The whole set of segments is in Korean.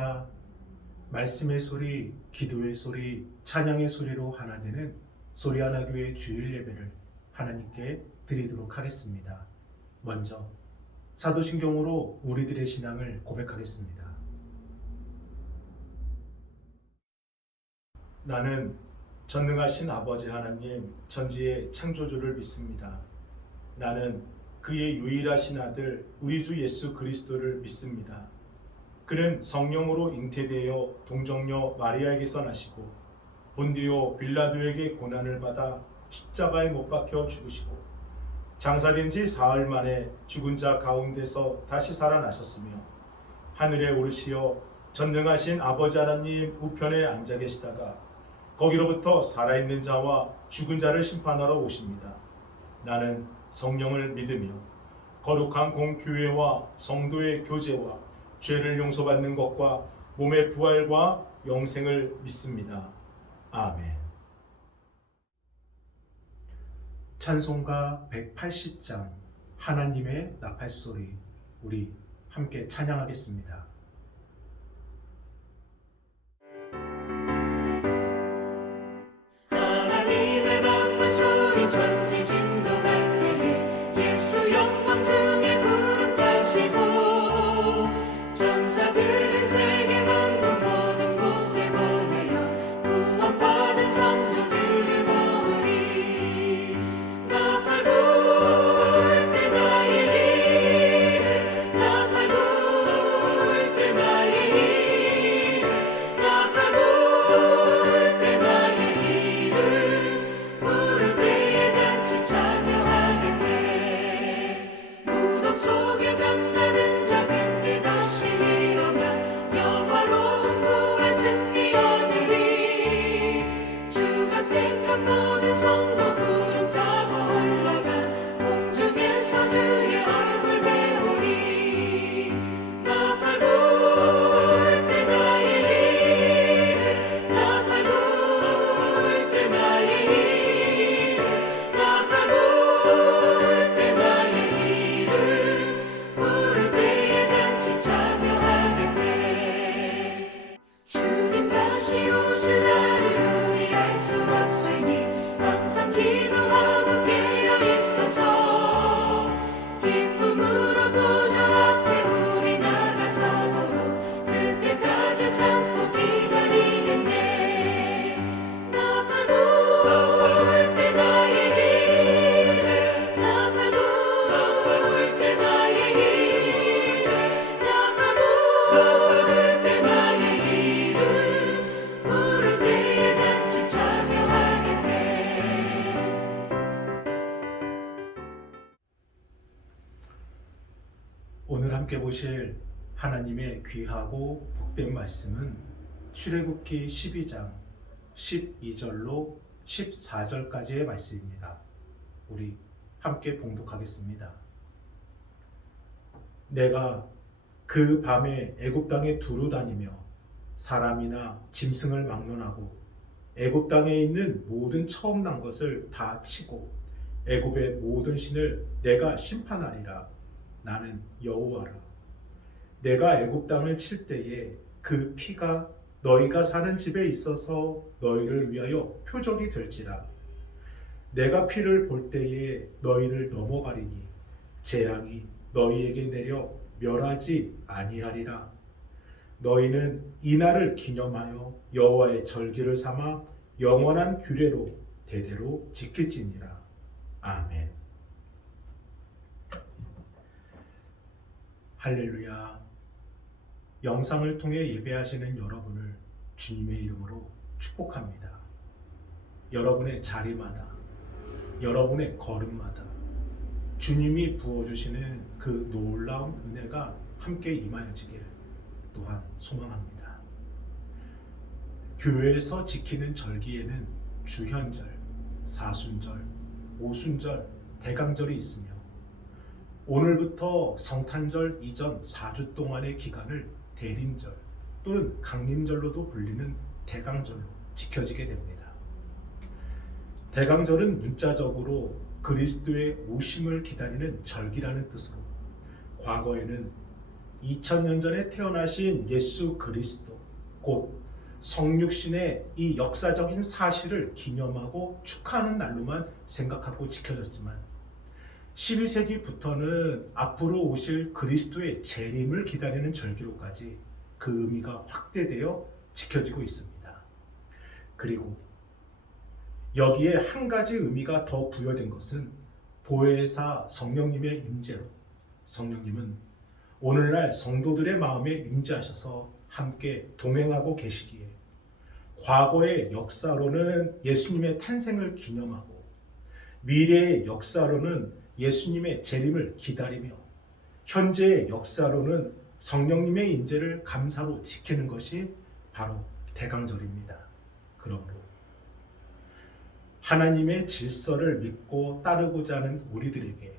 할렐루야. 말씀의 소리, 기도의 소리, 찬양의 소리로 하나 되는 소리하나교회 주일 예배를 하나님께 드리도록 하겠습니다. 먼저 사도신경으로 우리들의 신앙을 고백하겠습니다. 나는 전능하신 아버지 하나님 전지의 창조주를 믿습니다. 나는 그의 유일하신 아들 우리 주 예수 그리스도를 믿습니다. 그는 성령으로 잉태되어 동정녀 마리아에게서 나시고 본디오 빌라도에게 고난을 받아 십자가에 못 박혀 죽으시고 장사된 지 사흘 만에 죽은 자 가운데서 다시 살아나셨으며 하늘에 오르시어 전능하신 아버지 하나님 우편에 앉아 계시다가 거기로부터 살아있는 자와 죽은 자를 심판하러 오십니다. 나는 성령을 믿으며 거룩한 공교회와 성도의 교제와 죄를 용서받는 것과 몸의 부활과 영생을 믿습니다. 아멘. 찬송가 180장 하나님의 나팔소리, 우리 함께 찬양하겠습니다. 하나님의 나팔소리 천지 진동할 때에 예수 영광 중에 구름 타시고 천사들을 세계 만국 모든 곳에 보내어 구원받은 성도들을 모으리. 나팔 불 때 나의 일을, 나팔 불 때 나의 일을, 나팔 불 때 나의 일을 부를 때에 잔치 참여하겠네. 무덤 속에 잠자는 자 그때 다시 일어나 영화로운 부활 승리 얻으리. 주가 택한 모든 성도 구름 타고 올라가 공중에서 주의 얼굴 배우리. 나팔 불 때 나의 일을, 나팔 불 때 나의 일을, 나팔 불 때 나의 일을 부를 때에 잔치 참여하겠네. 주님 다시 오실 날을 우리 알 수 없으니 항상 기도하고 깨어 있어서 기쁨으로 보좌 앞에 우리 나가서도록 그때까지 참고 기다리겠네. 나팔 불 때 나의 일을, 나팔 불 때 나의 일을, 나팔 불 때 나의 일을 부를 때에 잔치 참여하겠네. 오늘 함께 보실 하나님의 귀하고 복된 말씀은 출애굽기 12장 12절로 14절까지의 말씀입니다. 우리 함께 봉독하겠습니다. 내가 그 밤에 애굽 땅에 두루 다니며 사람이나 짐승을 막론하고 애굽 땅에 있는 모든 처음 난 것을 다 치고 애굽의 모든 신을 내가 심판하리라. 나는 여호와라. 내가 애굽 땅을 칠 때에 그 피가 너희가 사는 집에 있어서 너희를 위하여 표적이 될지라. 내가 피를 볼 때에 너희를 넘어가리니 재앙이 너희에게 내려 멸하지 아니하리라. 너희는 이 날을 기념하여 여호와의 절기를 삼아 영원한 규례로 대대로 지킬지니라. 아멘. 할렐루야. 영상을 통해 예배하시는 여러분을 주님의 이름으로 축복합니다. 여러분의 자리마다, 여러분의 걸음마다 주님이 부어주시는 그 놀라운 은혜가 함께 임하여지길 또한 소망합니다. 교회에서 지키는 절기에는 주현절, 사순절, 오순절, 대강절이 있으며 오늘부터 성탄절 이전 4주 동안의 기간을 대림절 또는 강림절로도 불리는 대강절로 지켜지게 됩니다. 대강절은 문자적으로 그리스도의 오심을 기다리는 절기라는 뜻으로 과거에는 2000년 전에 태어나신 예수 그리스도, 곧 성육신의 이 역사적인 사실을 기념하고 축하하는 날로만 생각하고 지켜졌지만 12세기부터는 앞으로 오실 그리스도의 재림을 기다리는 절기로까지 그 의미가 확대되어 지켜지고 있습니다. 그리고 여기에 한 가지 의미가 더 부여된 것은 보혜사 성령님의 임재로, 성령님은 오늘날 성도들의 마음에 임재하셔서 함께 동행하고 계시기에 과거의 역사로는 예수님의 탄생을 기념하고 미래의 역사로는 예수님의 재림을 기다리며 현재의 역사로는 성령님의 임재를 감사로 지키는 것이 바로 대강절입니다. 그러므로 하나님의 질서를 믿고 따르고자 하는 우리들에게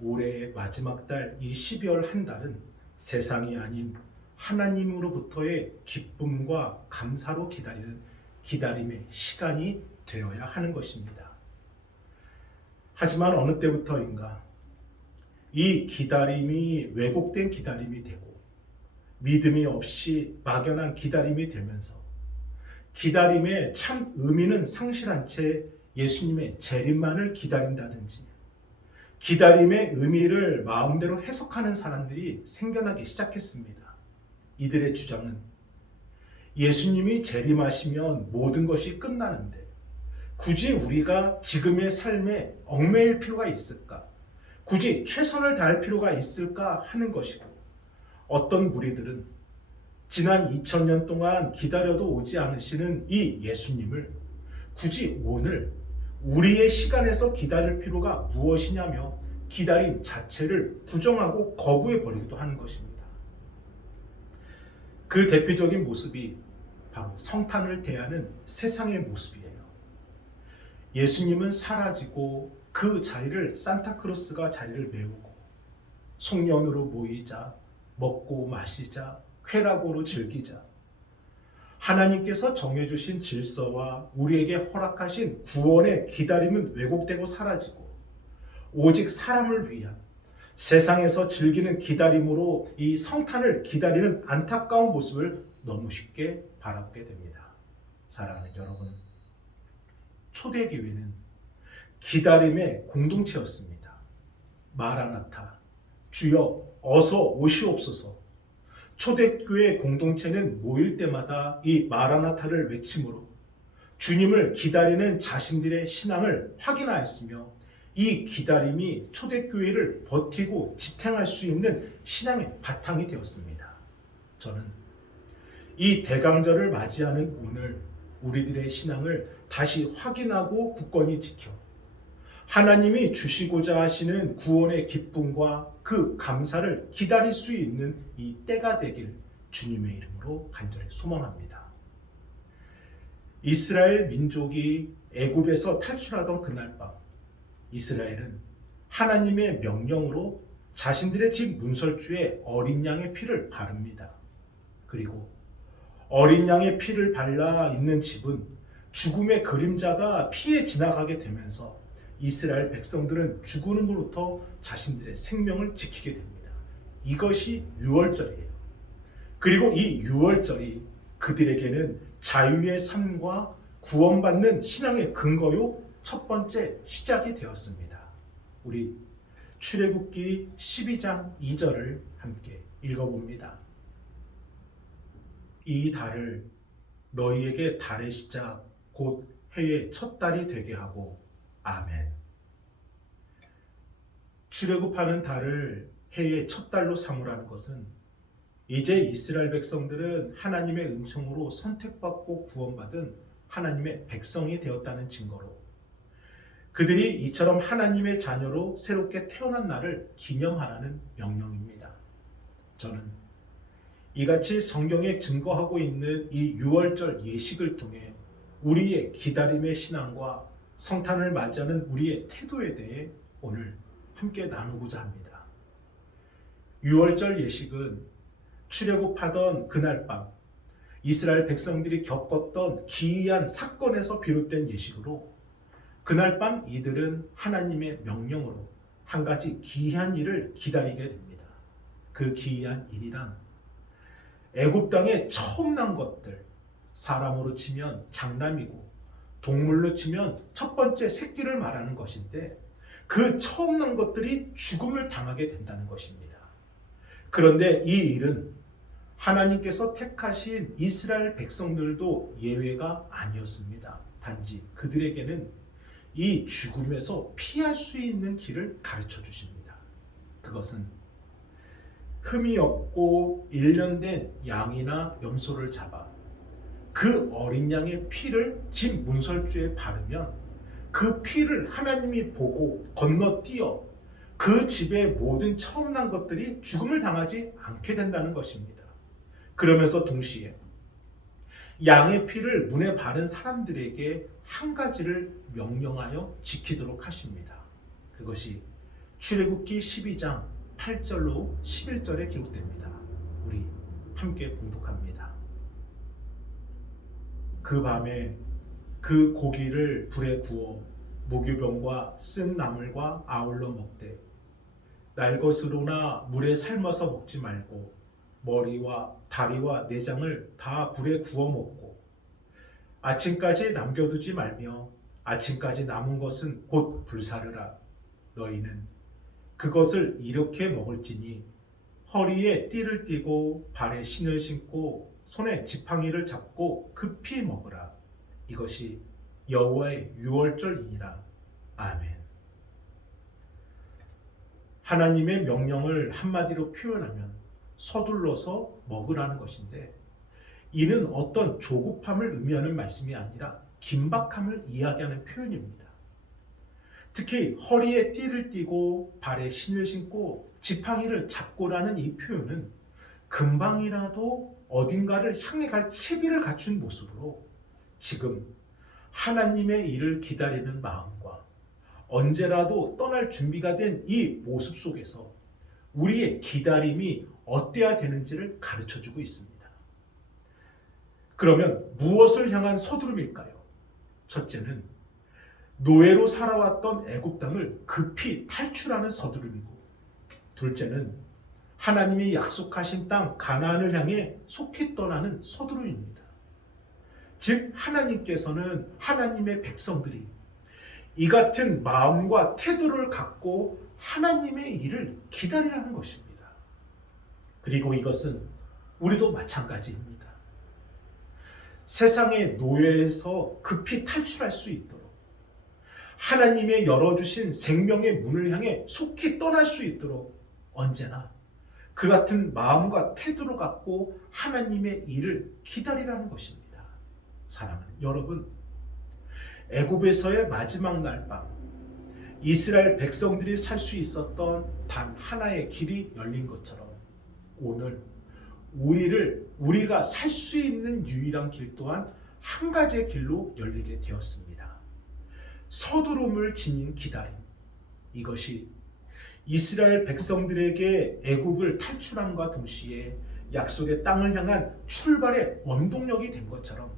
올해의 마지막 달 이 12월 한 달은 세상이 아닌 하나님으로부터의 기쁨과 감사로 기다리는 기다림의 시간이 되어야 하는 것입니다. 하지만 어느 때부터인가 이 기다림이 왜곡된 기다림이 되고 믿음이 없이 막연한 기다림이 되면서 기다림의 참 의미는 상실한 채 예수님의 재림만을 기다린다든지 기다림의 의미를 마음대로 해석하는 사람들이 생겨나기 시작했습니다. 이들의 주장은 예수님이 재림하시면 모든 것이 끝나는데 굳이 우리가 지금의 삶에 얽매일 필요가 있을까? 굳이 최선을 다할 필요가 있을까 하는 것이고, 어떤 무리들은 지난 2000년 동안 기다려도 오지 않으시는 이 예수님을 굳이 오늘 우리의 시간에서 기다릴 필요가 무엇이냐며 기다림 자체를 부정하고 거부해 버리기도 하는 것입니다. 그 대표적인 모습이 바로 성탄을 대하는 세상의 모습이에요. 예수님은 사라지고 그 자리를 산타크로스가 자리를 메우고 송년으로 모이자, 먹고 마시자, 쾌락으로 즐기자, 하나님께서 정해주신 질서와 우리에게 허락하신 구원의 기다림은 왜곡되고 사라지고 오직 사람을 위한 세상에서 즐기는 기다림으로 이 성탄을 기다리는 안타까운 모습을 너무 쉽게 바라보게 됩니다. 사랑하는 여러분, 초대교회는 기다림의 공동체였습니다. 마라나타, 주여 어서 오시옵소서. 초대교회 공동체는 모일 때마다 이 마라나타를 외침으로 주님을 기다리는 자신들의 신앙을 확인하였으며 이 기다림이 초대교회를 버티고 지탱할 수 있는 신앙의 바탕이 되었습니다. 저는 이 대강절을 맞이하는 오늘 우리들의 신앙을 다시 확인하고 굳건히 지켜 하나님이 주시고자 하시는 구원의 기쁨과 그 감사를 기다릴 수 있는 이 때가 되길 주님의 이름으로 간절히 소망합니다. 이스라엘 민족이 애굽에서 탈출하던 그날 밤, 이스라엘은 하나님의 명령으로 자신들의 집 문설주에 어린 양의 피를 바릅니다. 그리고 어린 양의 피를 발라 있는 집은 죽음의 그림자가 피해 지나가게 되면서 이스라엘 백성들은 죽음으로부터 자신들의 생명을 지키게 됩니다. 이것이 유월절이에요. 그리고 이 유월절이 그들에게는 자유의 삶과 구원받는 신앙의 근거요 첫 번째 시작이 되었습니다. 우리 출애굽기 12장 2절을 함께 읽어봅니다. 이 달을 너희에게 달의 시작 곧 해의 첫 달이 되게 하고 아멘. 출애굽하는 달을 해의 첫 달로 삼으라는 것은 이제 이스라엘 백성들은 하나님의 은총으로 선택받고 구원받은 하나님의 백성이 되었다는 증거로 그들이 이처럼 하나님의 자녀로 새롭게 태어난 날을 기념하라는 명령입니다. 저는 이같이 성경에 증거하고 있는 이 유월절 예식을 통해 우리의 기다림의 신앙과 성탄을 맞이하는 우리의 태도에 대해 오늘 함께 나누고자 합니다. 유월절 예식은 출애굽하던 그날 밤 이스라엘 백성들이 겪었던 기이한 사건에서 비롯된 예식으로 그날 밤 이들은 하나님의 명령으로 한 가지 기이한 일을 기다리게 됩니다. 그 기이한 일이란 애굽 땅에 처음 난 것들, 사람으로 치면 장남이고 동물로 치면 첫 번째 새끼를 말하는 것인데 그 처음 난 것들이 죽음을 당하게 된다는 것입니다. 그런데 이 일은 하나님께서 택하신 이스라엘 백성들도 예외가 아니었습니다. 단지 그들에게는 이 죽음에서 피할 수 있는 길을 가르쳐 주십니다. 그것은 흠이 없고 1년 된 양이나 염소를 잡아 그 어린 양의 피를 집 문설주에 바르면 그 피를 하나님이 보고 건너뛰어 그 집의 모든 처음 난 것들이 죽음을 당하지 않게 된다는 것입니다. 그러면서 동시에 양의 피를 문에 바른 사람들에게 한 가지를 명령하여 지키도록 하십니다. 그것이 출애굽기 12장 8절로 11절에 기록됩니다. 우리 함께 봉독합니다. 그 밤에 그 고기를 불에 구워 무교병과 쓴 나물과 아울러 먹되 날것으로나 물에 삶아서 먹지 말고 머리와 다리와 내장을 다 불에 구워 먹고 아침까지 남겨두지 말며 아침까지 남은 것은 곧 불사르라. 너희는 그것을 이렇게 먹을지니 허리에 띠를 띠고 발에 신을 신고 손에 지팡이를 잡고 급히 먹으라. 이것이 여호와의 유월절이니라. 아멘. 하나님의 명령을 한마디로 표현하면 서둘러서 먹으라는 것인데 이는 어떤 조급함을 의미하는 말씀이 아니라 긴박함을 이야기하는 표현입니다. 특히 허리에 띠를 띠고 발에 신을 신고 지팡이를 잡고라는 이 표현은 금방이라도 어딘가를 향해 갈 채비를 갖춘 모습으로 지금 하나님의 일을 기다리는 마음과 언제라도 떠날 준비가 된 이 모습 속에서 우리의 기다림이 어때야 되는지를 가르쳐주고 있습니다. 그러면 무엇을 향한 서두름일까요? 첫째는 노예로 살아왔던 애굽 땅을 급히 탈출하는 서두름이고, 둘째는 하나님이 약속하신 땅 가나안을 향해 속히 떠나는 서두름입니다. 즉 하나님께서는 하나님의 백성들이 이 같은 마음과 태도를 갖고 하나님의 일을 기다리라는 것입니다. 그리고 이것은 우리도 마찬가지입니다. 세상의 노예에서 급히 탈출할 수 있도록 하나님의 열어주신 생명의 문을 향해 속히 떠날 수 있도록 언제나 그 같은 마음과 태도를 갖고 하나님의 일을 기다리라는 것입니다. 사랑하는 여러분, 애굽에서의 마지막 날 밤 이스라엘 백성들이 살 수 있었던 단 하나의 길이 열린 것처럼 오늘 우리가 살 수 있는 유일한 길 또한 한 가지의 길로 열리게 되었습니다. 서두름을 지닌 기다림, 이것이 이스라엘 백성들에게 애굽을 탈출함과 동시에 약속의 땅을 향한 출발의 원동력이 된 것처럼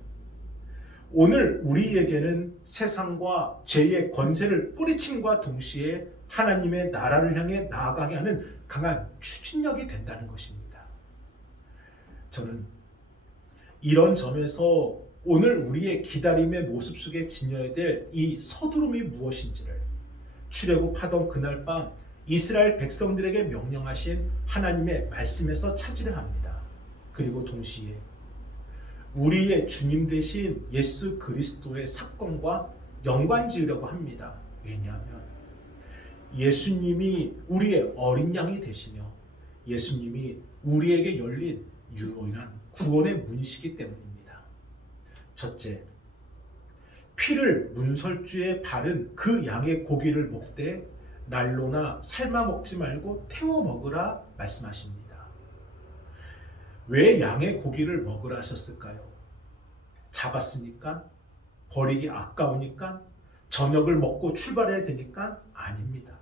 오늘 우리에게는 세상과 죄의 권세를 뿌리침과 동시에 하나님의 나라를 향해 나아가게 하는 강한 추진력이 된다는 것입니다. 저는 이런 점에서 오늘 우리의 기다림의 모습 속에 지녀야 될 이 서두름이 무엇인지를 출애굽하던 그날 밤 이스라엘 백성들에게 명령하신 하나님의 말씀에서 찾으려 합니다. 그리고 동시에 우리의 주님 되신 예수 그리스도의 사건과 연관지으려고 합니다. 왜냐하면 예수님이 우리의 어린 양이 되시며 예수님이 우리에게 열린 유일한 구원의 문이시기 때문입니다. 첫째, 피를 문설주에 바른 그 양의 고기를 먹되 날로나 삶아 먹지 말고 태워 먹으라 말씀하십니다. 왜 양의 고기를 먹으라 하셨을까요? 잡았으니까? 버리기 아까우니까? 저녁을 먹고 출발해야 되니까? 아닙니다.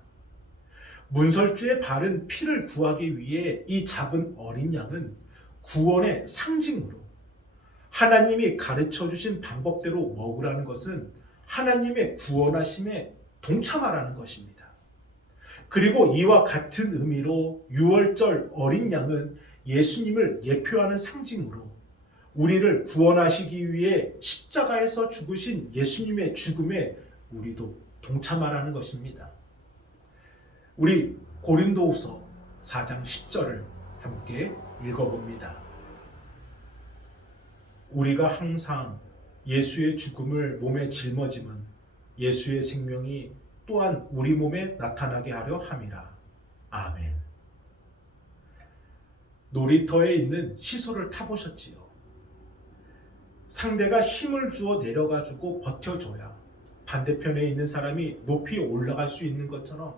문설주에 바른 피를 구하기 위해 이 잡은 어린 양은 구원의 상징으로 하나님이 가르쳐 주신 방법대로 먹으라는 것은 하나님의 구원하심에 동참하라는 것입니다. 그리고 이와 같은 의미로 유월절 어린 양은 예수님을 예표하는 상징으로 우리를 구원하시기 위해 십자가에서 죽으신 예수님의 죽음에 우리도 동참하라는 것입니다. 우리 고린도후서 4장 10절을 함께 읽어봅니다. 우리가 항상 예수의 죽음을 몸에 짊어짐은 예수의 생명이 또한 우리 몸에 나타나게 하려 함이라. 아멘. 놀이터에 있는 시소를 타보셨지요? 상대가 힘을 주어 내려가지고 버텨줘야 반대편에 있는 사람이 높이 올라갈 수 있는 것처럼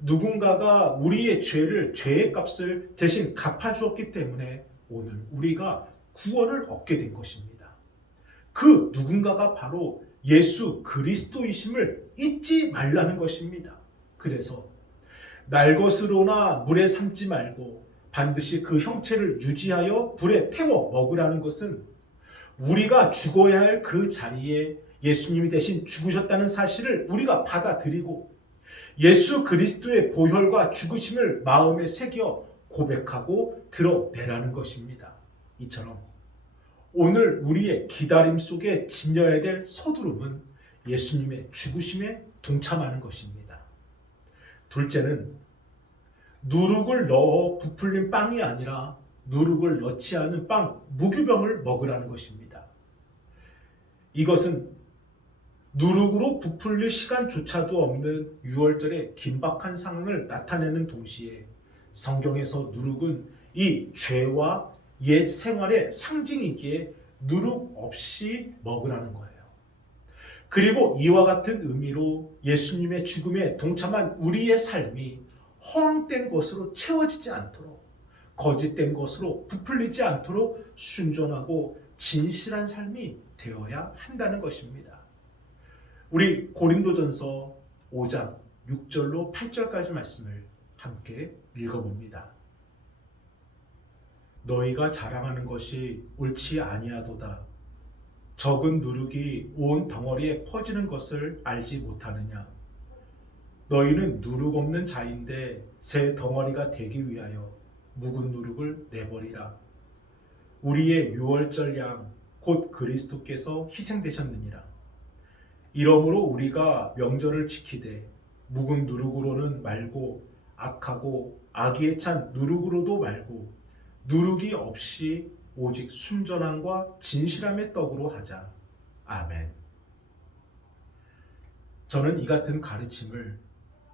누군가가 우리의 죄의 값을 대신 갚아주었기 때문에 오늘 우리가 구원을 얻게 된 것입니다. 그 누군가가 바로 예수 그리스도이심을 잊지 말라는 것입니다. 그래서 날 것으로나 물에 삶지 말고 반드시 그 형체를 유지하여 불에 태워 먹으라는 것은 우리가 죽어야 할 그 자리에 예수님이 대신 죽으셨다는 사실을 우리가 받아들이고 예수 그리스도의 보혈과 죽으심을 마음에 새겨 고백하고 드러내라는 것입니다. 이처럼 오늘 우리의 기다림 속에 지녀야 될 서두름은 예수님의 죽으심에 동참하는 것입니다. 둘째는 누룩을 넣어 부풀린 빵이 아니라 누룩을 넣지 않은 빵, 무교병을 먹으라는 것입니다. 이것은 누룩으로 부풀릴 시간조차도 없는 유월절의 긴박한 상황을 나타내는 동시에 성경에서 누룩은 이 죄와 옛 생활의 상징이기에 누룩 없이 먹으라는 거예요. 그리고 이와 같은 의미로 예수님의 죽음에 동참한 우리의 삶이 허황된 것으로 채워지지 않도록 거짓된 것으로 부풀리지 않도록 순전하고 진실한 삶이 되어야 한다는 것입니다. 우리 고린도전서 5장 6절로 8절까지 말씀을 함께 읽어봅니다. 너희가 자랑하는 것이 옳지 아니하도다. 적은 누룩이 온 덩어리에 퍼지는 것을 알지 못하느냐. 너희는 누룩 없는 자인데 새 덩어리가 되기 위하여 묵은 누룩을 내버리라. 우리의 유월절 양 곧 그리스도께서 희생되셨느니라. 이러므로 우리가 명절을 지키되 묵은 누룩으로는 말고 악하고 악의에 찬 누룩으로도 말고 누룩이 없이 오직 순전함과 진실함의 떡으로 하자. 아멘. 저는 이 같은 가르침을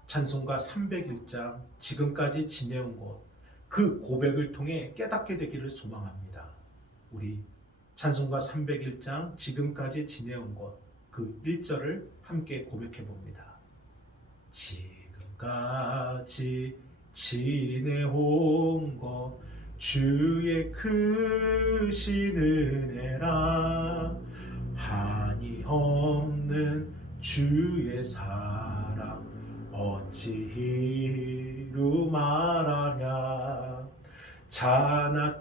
찬송가 301장 지금까지 지내온 것, 그 고백을 통해 깨닫게 되기를 소망합니다. 우리 찬송가 301장 지금까지 지내온 것, 그 1절을 함께 고백해 봅니다. 지금까지 지내온 것 주의 크신 은혜라. 한이 없는 주의 사랑 어찌 이루 말하랴. 자나깨나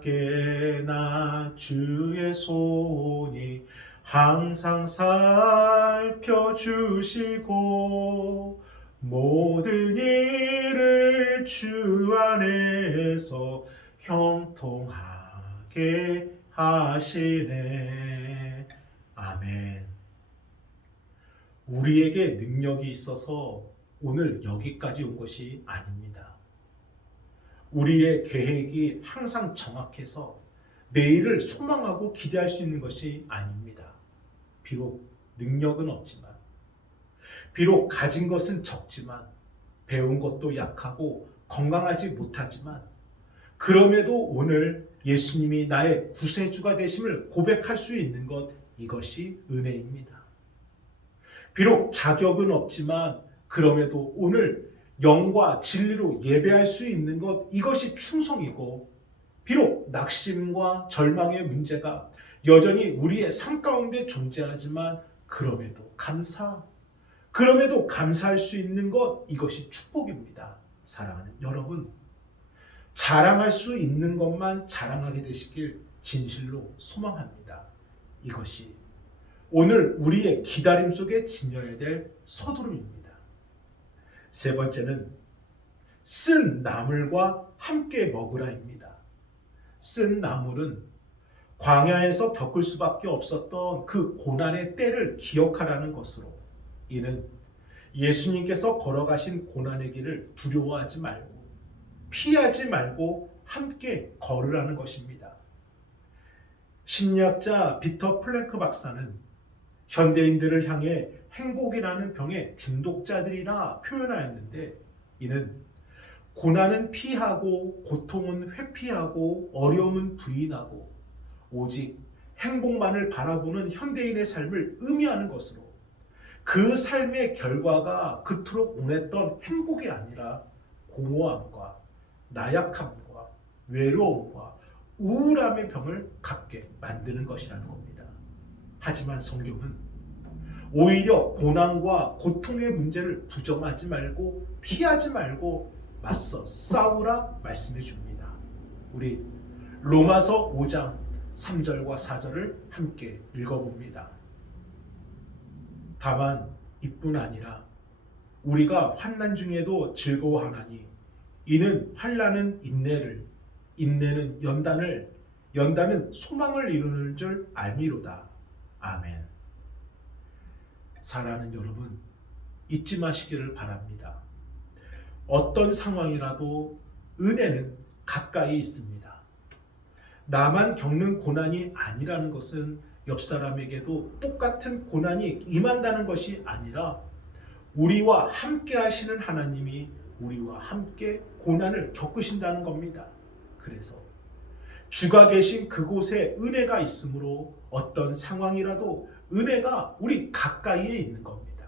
주의 손이 항상 살펴주시고 모든 일을 주 안에서 형통하게 하시네. 아멘. 우리에게 능력이 있어서 오늘 여기까지 온 것이 아닙니다. 우리의 계획이 항상 정확해서 내일을 소망하고 기대할 수 있는 것이 아닙니다. 비록 능력은 없지만, 비록 가진 것은 적지만, 배운 것도 약하고 건강하지 못하지만, 그럼에도 오늘 예수님이 나의 구세주가 되심을 고백할 수 있는 것, 이것이 은혜입니다. 비록 자격은 없지만 그럼에도 오늘 영과 진리로 예배할 수 있는 것, 이것이 충성이고, 비록 낙심과 절망의 문제가 여전히 우리의 삶 가운데 존재하지만 그럼에도 감사할 수 있는 것, 이것이 축복입니다. 사랑하는 여러분, 자랑할 수 있는 것만 자랑하게 되시길 진실로 소망합니다. 이것이 오늘 우리의 기다림 속에 지녀야 될 서두름입니다. 세 번째는 쓴 나물과 함께 먹으라입니다. 쓴 나물은 광야에서 겪을 수밖에 없었던 그 고난의 때를 기억하라는 것으로, 이는 예수님께서 걸어가신 고난의 길을 두려워하지 말고 피하지 말고 함께 걸으라는 것입니다. 심리학자 비터 플랭크 박사는 현대인들을 향해 행복이라는 병의 중독자들이라 표현하였는데, 이는 고난은 피하고 고통은 회피하고 어려움은 부인하고 오직 행복만을 바라보는 현대인의 삶을 의미하는 것으로, 그 삶의 결과가 그토록 원했던 행복이 아니라 공허함과 나약함과 외로움과 우울함의 병을 갖게 만드는 것이라는 겁니다. 하지만 성경은 오히려 고난과 고통의 문제를 부정하지 말고 피하지 말고 맞서 싸우라 말씀해 줍니다. 우리 로마서 5장 3절과 4절을 함께 읽어봅니다. 다만 이뿐 아니라 우리가 환난 중에도 즐거워하나니 이는 환난은 인내를, 인내는 연단을, 연단은 소망을 이루는 줄 알미로다. 아멘. 사랑하는 여러분, 잊지 마시기를 바랍니다. 어떤 상황이라도 은혜는 가까이 있습니다. 나만 겪는 고난이 아니라는 것은 옆 사람에게도 똑같은 고난이 임한다는 것이 아니라 우리와 함께 하시는 하나님이 우리와 함께 고난을 겪으신다는 겁니다. 그래서 주가 계신 그곳에 은혜가 있으므로 어떤 상황이라도 은혜가 우리 가까이에 있는 겁니다.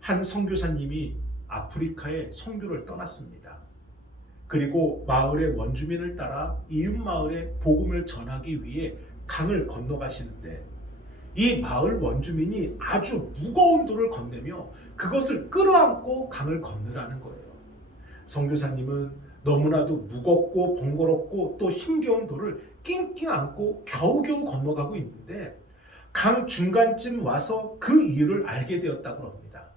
한 선교사님이 아프리카에 선교를 떠났습니다. 그리고 마을의 원주민을 따라 이웃 마을에 복음을 전하기 위해 강을 건너가시는데, 이 마을 원주민이 아주 무거운 돌을 건네며 그것을 끌어안고 강을 건너라는 거예요. 선교사님은 너무나도 무겁고 번거롭고 또 힘겨운 돌을 낑낑 안고 겨우겨우 건너가고 있는데, 강 중간쯤 와서 그 이유를 알게 되었다고 합니다.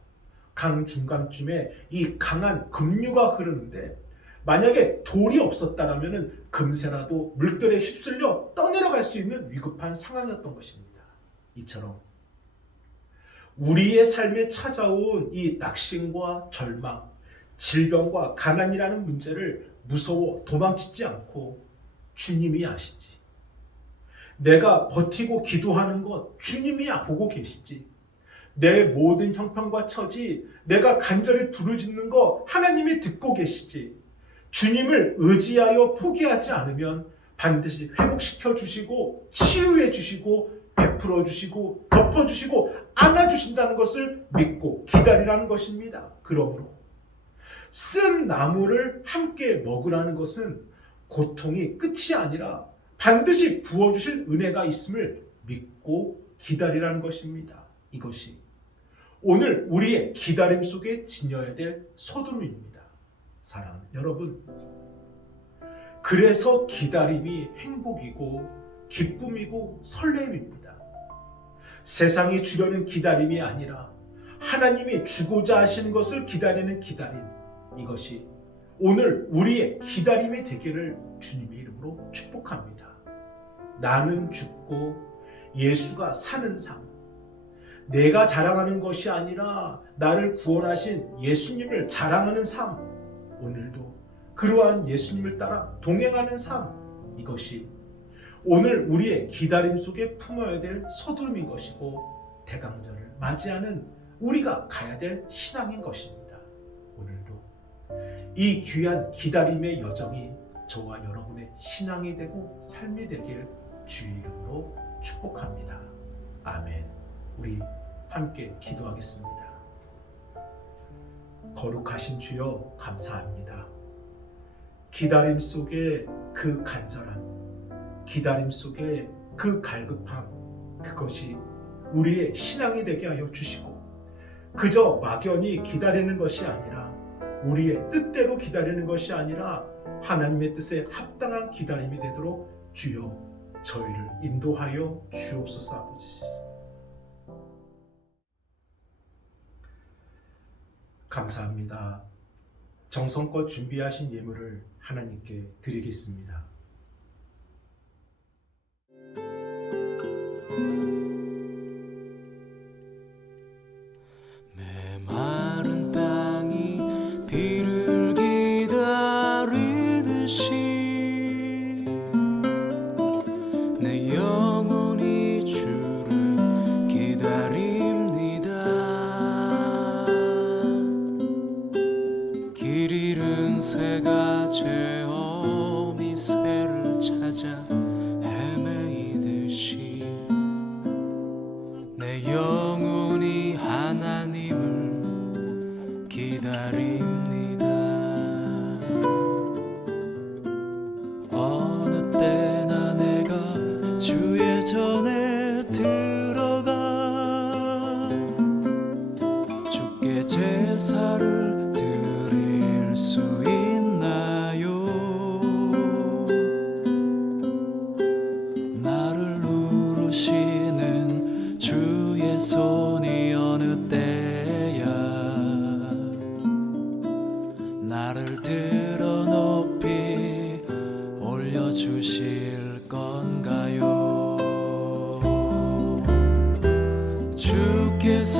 강 중간쯤에 이 강한 급류가 흐르는데, 만약에 돌이 없었다면 금세라도 물결에 휩쓸려 떠내려갈 수 있는 위급한 상황이었던 것입니다. 이처럼 우리의 삶에 찾아온 이 낙심과 절망, 질병과 가난이라는 문제를 무서워 도망치지 않고 주님이 아시지. 내가 버티고 기도하는 것 주님이 보고 계시지. 내 모든 형편과 처지, 내가 간절히 부르짖는 것 하나님이 듣고 계시지. 주님을 의지하여 포기하지 않으면 반드시 회복시켜 주시고 치유해 주시고 베풀어 주시고 덮어 주시고 안아 주신다는 것을 믿고 기다리라는 것입니다. 그러므로 쓴 나물을 함께 먹으라는 것은 고통이 끝이 아니라 반드시 부어주실 은혜가 있음을 믿고 기다리라는 것입니다. 이것이 오늘 우리의 기다림 속에 지녀야 될 소두입니다. 사랑하는 여러분, 그래서 기다림이 행복이고 기쁨이고 설렘입니다. 세상이 주려는 기다림이 아니라 하나님이 주고자 하시는 것을 기다리는 기다림, 이것이 오늘 우리의 기다림이 되기를 주님의 이름으로 축복합니다. 나는 죽고 예수가 사는 삶, 내가 자랑하는 것이 아니라 나를 구원하신 예수님을 자랑하는 삶, 오늘도 그러한 예수님을 따라 동행하는 삶, 이것이 오늘 우리의 기다림 속에 품어야 될 서두름인 것이고 대강절을 맞이하는 우리가 가야 될 신앙인 것입니다. 오늘도 이 귀한 기다림의 여정이 저와 여러분의 신앙이 되고 삶이 되길 주의 이름으로 축복합니다. 아멘. 우리 함께 기도하겠습니다. 거룩하신 주여 감사합니다. 기다림 속에 그 간절함, 기다림 속에 그 갈급함, 그것이 우리의 신앙이 되게 하여 주시고 그저 막연히 기다리는 것이 아니라 우리의 뜻대로 기다리는 것이 아니라 하나님의 뜻에 합당한 기다림이 되도록 주여 저희를 인도하여 주옵소서. 아버지 감사합니다. 정성껏 준비하신 예물을 하나님께 드리겠습니다. 메마른 땅이 비를 기다리듯이 내 영혼이 주를 기다립니다. 길 잃은 새가 제어미 새를 찾아 헤매이듯이 내 영혼이 하나님을 기다립니다. 어느 때나 내가 주의 전에 들어가 주께 제사를 드릴 수 있나요? 나를 누르시는 주의 손이 어느 때야 나를 들어 높이 올려주실 건가요? 주께서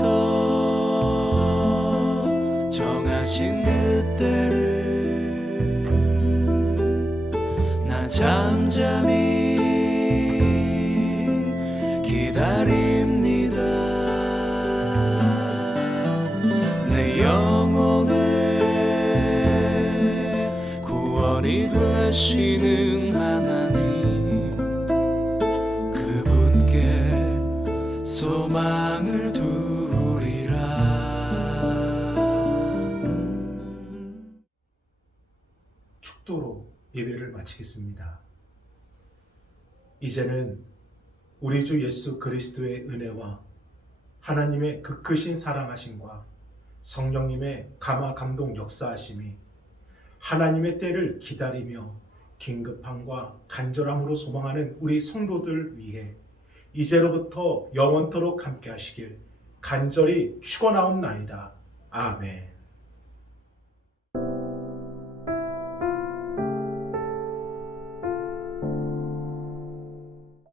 정하신 그때를 나 잠잠히 기다립니다. 내 영혼의 구원이 되시는 하나님 그분께 소망을 두리라. 축도로 예배를 마치겠습니다. 이제는 우리 주 예수 그리스도의 은혜와 하나님의 그 크신 사랑하심과 성령님의 감화 감동 역사하심이 하나님의 때를 기다리며 긴급함과 간절함으로 소망하는 우리 성도들 위해 이제로부터 영원토록 함께 하시길 간절히 축원하옵나이다. 아멘.